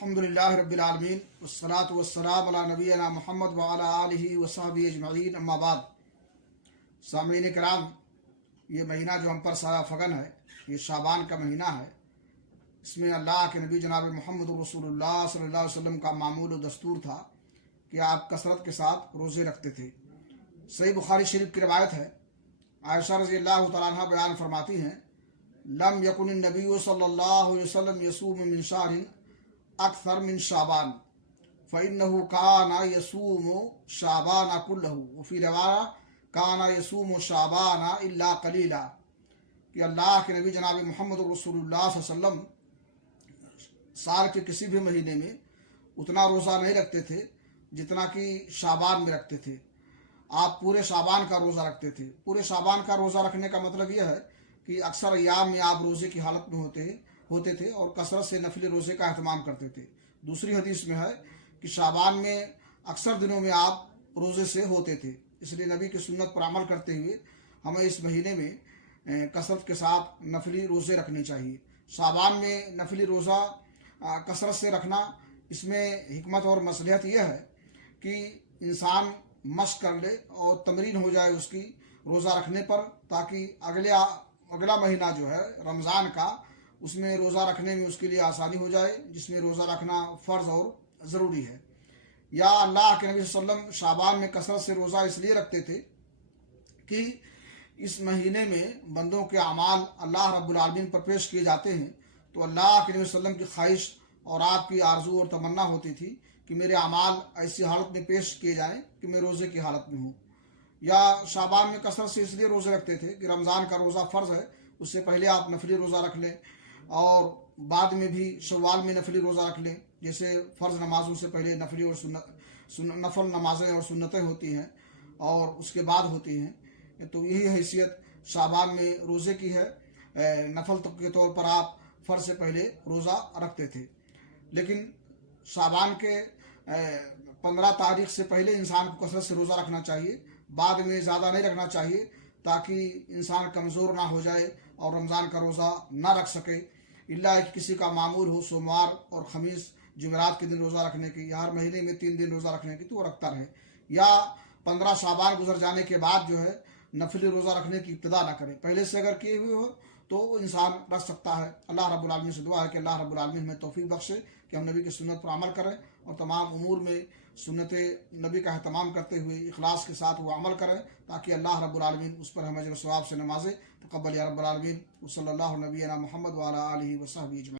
अल्हम्दुलिल्लाहि रब्बिल आलमीन वस्सलातु वस्सलाम अला नबियना मुहम्मद व अला आलिहि व सहबिहि अजमईन अम्मा बाद। सामीन किराम, ये महीना जो हम पर साया फगन है, ये शाबान का महीना है। इसमें अल्लाह के नबी जनाब मोहम्मद रसूलुल्लाह सल्लल्लाहु अलैहि वसल्लम का मामूल और दस्तूर था कि आप कसरत के साथ रोज़े रखते थे। सही बुखारी शरीफ की रवायत है, आयशा रज़ी अल्लाह तआला अन्हा बयान फरमाती हैं, लम यकुन नबी सल्लल्लाहु अलैहि वसल्लम यसूम मिन शहरिन अक्सर मिन शाबान फ़इन्नहु काना यसूमु शाबान कुल्लहु व फ़ी रिवाया काना यसूमु शाबान इल्ला कलीला। कि अल्लाह के नबी जनाब मोहम्मद रसूलुल्लाह सल्लल्लाहु अलैहि वसल्लम साल के किसी भी महीने में उतना रोज़ा नहीं रखते थे जितना कि शाबान में रखते थे। आप पूरे शाबान का रोज़ा रखते थे। पूरे शाबान का रोज़ा रखने का मतलब यह है कि अक्सर अय्याम में आप रोज़े की हालत में होते थे और कसरत से नफली रोज़े का अहतमाम करते थे। दूसरी हदीस में है कि शाबान में अक्सर दिनों में आप रोज़े से होते थे। इसलिए नबी की सुन्नत पर अमल करते हुए हमें इस महीने में कसरत के साथ नफली रोज़े रखने चाहिए। शाबान में नफली रोज़ा कसरत से रखना, इसमें हिकमत और मसलहत यह है कि इंसान मश्क कर ले और तमरीन हो जाए उसकी रोज़ा रखने पर, ताकि अगला महीना जो है रमज़ान का, उसमें रोज़ा रखने में उसके लिए आसानी हो जाए, जिसमें रोज़ा रखना फ़र्ज़ और ज़रूरी है। या अल्लाह के नबी सल्लल्लाहु अलैहि वसल्लम शाबान में कसरत से रोज़ा इसलिए रखते थे कि इस महीने में बंदों के अमाल अल्लाह रब्बुल आलमीन पर पेश किए जाते हैं। तो अल्लाह के नबी सल्लल्लाहु अलैहि वसल्लम की ख्वाहिश और आपकी आरजू और तमन्ना होती थी कि मेरे अमाल ऐसी हालत में पेश किए जाएं कि मैं रोज़े की हालत में हूँ। या शाबान में कसरत से इसलिए रोज़े रखते थे कि रमज़ान का रोज़ा फ़र्ज़ है, उससे पहले आप नफली रोज़ा रख लें और बाद में भी शव्वाल में नफली रोज़ा रख लें। जैसे फ़र्ज़ नमाज़ों से पहले नफली और नफल नमाज़ें और सुन्नतें होती हैं और उसके बाद होती हैं। तो यही हैसियत शाबान में रोज़े की है। नफल के तौर पर आप फ़र्ज़ से पहले रोज़ा रखते थे, लेकिन शाबान के 15 तारीख से पहले इंसान को कसरत से रोज़ा रखना चाहिए। बाद में ज़्यादा नहीं रखना चाहिए ताकि इंसान कमज़ोर ना हो जाए और रमज़ान का रोज़ा ना रख सके। इल्ला कि किसी का मामूल हो सोमवार और ख़मीस जुमेरात के दिन रोज़ा रखने की, या हर महीने में 3 दिन रोज़ा रखने की, तो वो रखता रहे। या 15 शाबान गुजर जाने के बाद जो है नफली रोज़ा रखने की इब्तिदा ना करे, पहले से अगर किए हुए हो तो इंसान रख सकता है। अल्लाह रब्बुल आलमीन से दुआ है कि अल्लाह रब्बुल आलमीन हमें तौफीक बख्शे कि हम नबी की सुन्नत पर अमल करें और तमाम उमूर में सुन्नत नबी का एहतमाम करते हुए इखलास के साथ वो अमल करें, ताकि अल्लाह रब्बुल आलमीन उस पर हमें अजर सवाब से नवाजे। तक़ब्बल या रब्बुल आलमीन। सल्लल्लाहु नबीना मुहम्मद व अला आलिहि व सहबिहि अजमईन।